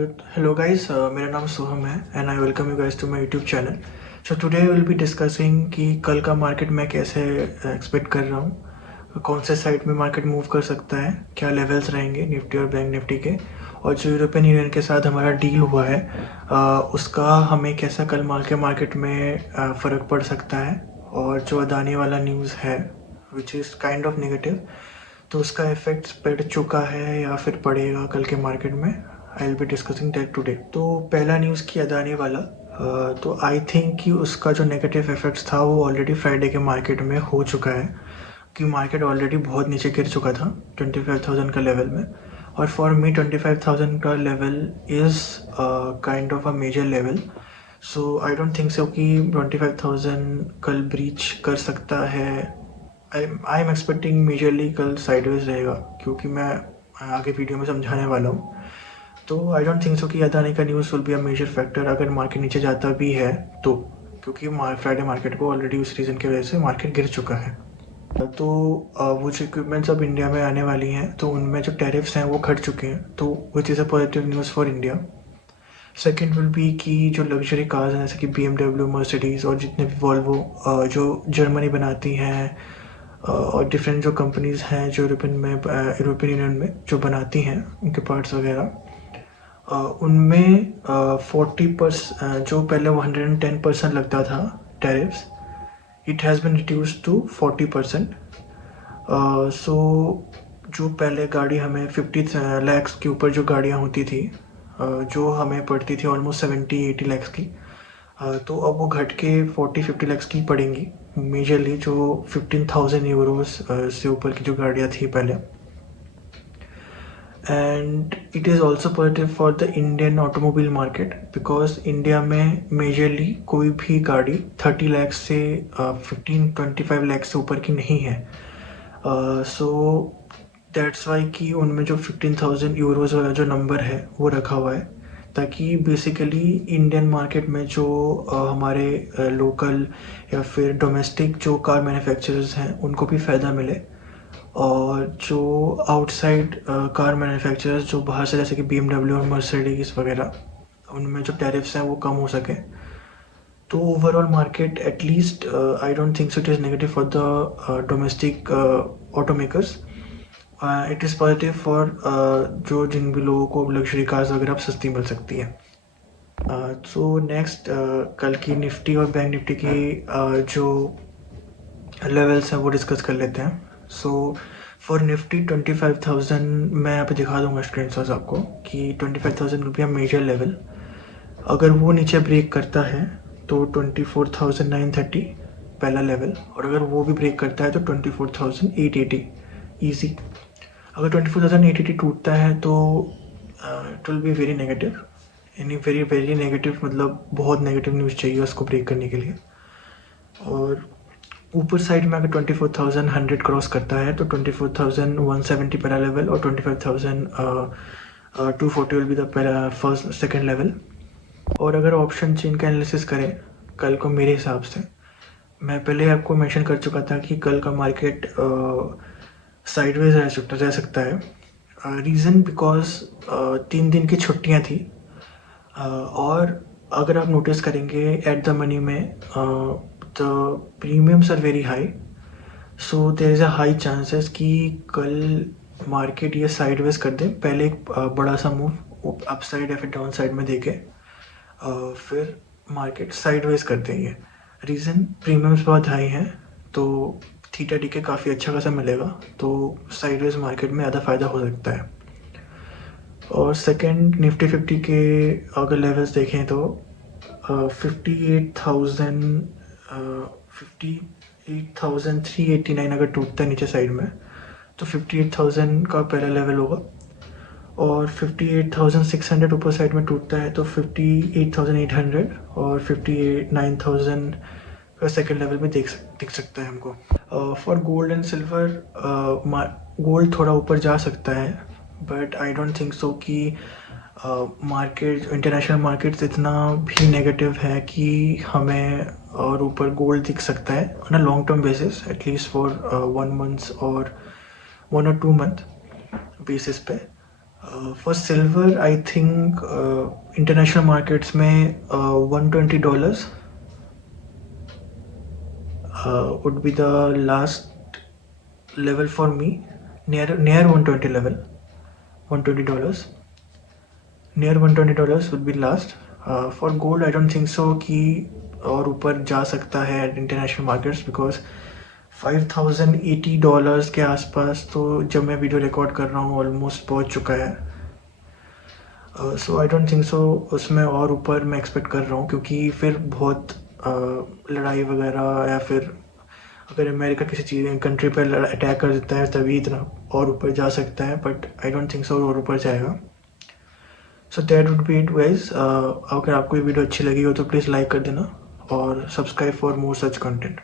Hello guys, मेरा नाम सोहम है and I welcome you guys to my YouTube channel. So today will be discussing कि कल का मार्केट मैं कैसे एक्सपेक्ट कर रहा हूँ, कौन से साइड में मार्केट मूव कर सकता है, क्या लेवल्स रहेंगे निफ्टी और बैंक निफ्टी के, और जो यूरोपियन यूनियन के साथ हमारा डील हुआ है उसका हमें कैसा कल मार्केट में फ़र्क पड़ सकता है, और जो अदानी वाला न्यूज़ है which is kind of negative, तो उसका इफेक्ट पड़ चुका है या फिर पड़ेगा कल के मार्केट में। I will be discussing that today. तो पहला न्यूज़ की अदानी वाला, तो आई थिंक कि उसका जो नेगेटिव इफेक्ट्स था वो ऑलरेडी फ्राइडे के मार्केट में हो चुका है, कि मार्केट ऑलरेडी बहुत नीचे गिर चुका था 25,000 का लेवल में। और फॉर मी 25,000 का level is kind of a major level. So I don't think so कि 25,000 कल ब्रीच कर सकता है। आई एम एक्सपेक्टिंग मेजरली कल साइडवेज रहेगा, क्योंकि मैं आगे वीडियो में समझाने वाला हूँ। तो आई डोंट थिंक सो कि अदानी का news will be a major factor अगर मार्केट नीचे जाता भी है तो, क्योंकि फ्राइडे मार्केट को ऑलरेडी उस रीज़न की वजह से मार्केट गिर चुका है। तो वो जो इक्विपमेंट्स अब इंडिया में आने वाली हैं तो उनमें जो टैरिफ्स हैं वो घट चुके हैं, तो which is a positive news for India. Second will be कि जो लग्जरी कार्स हैं जैसे कि BMW, मर्सिडीज़ और जितने भी वॉल्वो जो जर्मनी बनाती हैं, और डिफरेंट जो कंपनीज़ हैं जो यूरोपियन यूनियन में जो बनाती हैं उनके पार्ट्स वगैरह, उनमें 40% जो पहले वो 110% लगता था tariffs, it has been reduce to 40%। सो जो पहले गाड़ी हमें 50 लैक्स के ऊपर जो गाड़ियाँ होती थी, जो हमें पड़ती थी ऑलमोस्ट 70-80 लैक्स की, तो अब वो घट के 40-50 लैक्स की पड़ेंगी। मेजरली जो 15,000 यूरोस से ऊपर की जो गाड़ियाँ थी पहले। And it is also positive for the Indian automobile market, because India में मेजरली कोई भी गाड़ी 30 लैक्स से 15-25 लैक्स से ऊपर की नहीं है। सो दैट्स वाई कि उनमें जो 15,000 यूरोज़ वाला जो नंबर है वो रखा हुआ है, ताकि बेसिकली इंडियन मार्केट में जो हमारे लोकल या फिर डोमेस्टिक जो कार मैन्युफैक्चरर्स हैं उनको भी फ़ायदा मिले, और जो आउटसाइड कार मैन्युफैक्चरर्स जो बाहर से जैसे कि BMW और मर्सिडीज़ वगैरह, उनमें जो टैरिफ्स हैं वो कम हो सके। तो overall market at least I don't think so it is negative for the domestic automakers. It is positive for जो जिन भी लोगों को लग्जरी कार्स वगैरह अब सस्ती मिल सकती है। सो नेक्स्ट कल की निफ्टी और बैंक निफ्टी की जो लेवल्स हैं वो डिस्कस कर लेते हैं। सो फॉर निफ्टी 25,000 मैं यहाँ पे दिखा दूंगा स्क्रीन शॉट्स आपको, कि 25,000 रुपया मेजर लेवल। अगर वो नीचे ब्रेक करता है तो 24,930 पहला लेवल, और अगर वो भी ब्रेक करता है तो 24,880 ईजी। अगर 24,880 टूटता है तो it will be very negative, यानी वेरी वेरी नेगेटिव, मतलब बहुत नेगेटिव न्यूज़ चाहिए उसको ब्रेक करने के लिए। और ऊपर साइड में अगर 24,100 क्रॉस करता है तो 24,170 पहला लेवल, और 25,240 will be the first second level. और अगर ऑप्शन चेन का एनालिसिस करें कल को, मेरे हिसाब से मैं पहले आपको मेंशन कर चुका था कि कल का मार्केट साइडवेज रह सकता है। रीज़न बिकॉज 3 दिन की छुट्टियां थी, और अगर आप नोटिस करेंगे एट द मनी में the premiums are very high, so there is a high chances कि कल मार्केट ये साइडवेज कर दे। पहले एक बड़ा सा मूव अपसाइड या फिर डाउन साइड में देके फिर मार्केट साइडवेज कर देंगे। रीज़न प्रीमियम्स बहुत हाई हैं, तो थीटा डी के काफ़ी अच्छा खासा मिलेगा, तो साइडवेज मार्केट में ज़्यादा फ़ायदा हो सकता है। और सेकंड निफ्टी 50 के अगर लेवल्स देखें तो 58,389 अगर टूटता है नीचे साइड में तो 58,000 का पहला लेवल होगा, और 58,600 ऊपर साइड में टूटता है तो 58,800 और 59,000 का सेकेंड लेवल में दिख सकता है हमको। For gold and silver, gold थोड़ा ऊपर जा सकता है, but I don't think so कि मार्केट इंटरनेशनल मार्केट्स इतना भी नेगेटिव है कि हमें और ऊपर गोल्ड दिख सकता है on a long term basis, at least for 1 month और 1 और 2 मंथ बेसिस पे। For silver I think international markets में $120 would be the last level for me, near 120 level. $120 near $120 would be last. For gold I don't think so कि और ऊपर जा सकता है इंटरनेशनल मार्केट्स, बिकॉज $5,080 के आसपास तो जब मैं वीडियो रिकॉर्ड कर रहा हूँ ऑलमोस्ट पहुँच चुका है. सो आई डोंट थिंक सो उसमें और ऊपर मैं एक्सपेक्ट कर रहा हूँ, क्योंकि फिर बहुत लड़ाई वगैरह, या फिर अगर अमेरिका किसी चीज़ कंट्री पर अटैक कर देता है तभी इतना और ऊपर जा सकता है, बट आई डोंट थिंक सो और ऊपर जाएगा. So that would be it guys. अगर आपको ये वीडियो अच्छी लगी हो तो प्लीज़ लाइक कर देना और subscribe for more such content.